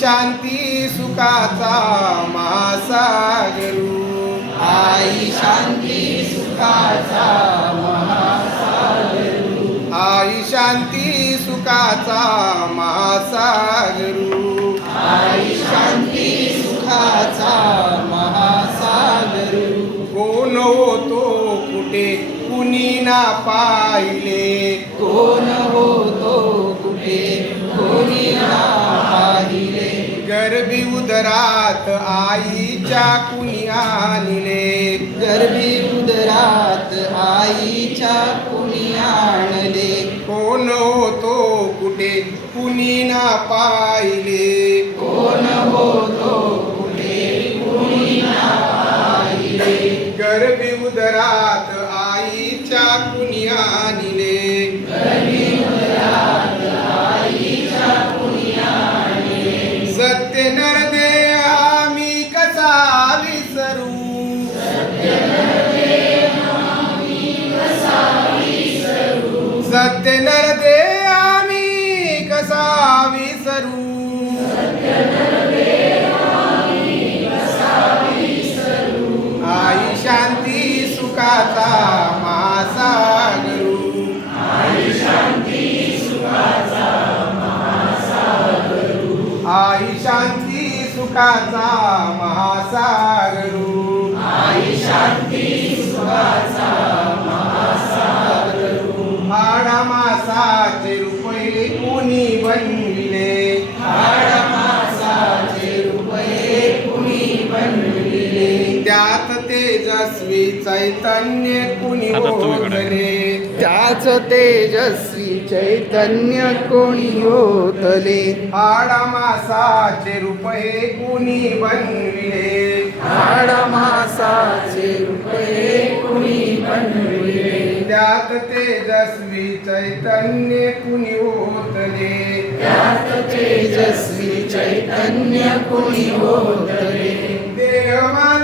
शांती सुखाचा महासागरू, आई शांती सुखाचा महासागरू, आई शांती सुखाचा महासागरू, आई शांती सुखाचा महासागरू. कोण होतो कुठे कुणी ना पाहिले, कोण होतो कुठे कोणी ना पाहिले, गर्भी उदरात आईच्या कुणी आणले, गर्भी उदरात आईच्या कुणी आणले. कोण होतो कुठे कुणी ना पाहिले, कोण होतो कुठे कुणी ना पाहिले, गर्भी उदरात आईच्या कुणी आणले, गर्भी उदरात आईच्या कुणी आणले. सत्य नरदेह आम्ही कसा विसरू, सत्य नरदेह आम्ही कसा विसरू, आई शांती सुखाचा महासागरू, आई शांती सुखाचा महासागरू, आई शांती सुखाचा महासागरू, आई शांती सुखाचा महासागरू. आडामासाचे रुपये कुणी बनविले, आडमासाचे रुपये कुणी बनविले, त्यात तेजस्वी चैतन्य कुणी ओतले, त्याच तेजस्वी चैतन्य कोणी होतले. आडामासाचे रुपये कुणी बनविले, आडमासाचे रुपये कुणी बनविले, त्यात तेजस्वी चैतन्य कुणी ओतले, त्यात तेजस्वी चैतन्य कोणी होतले. देहमान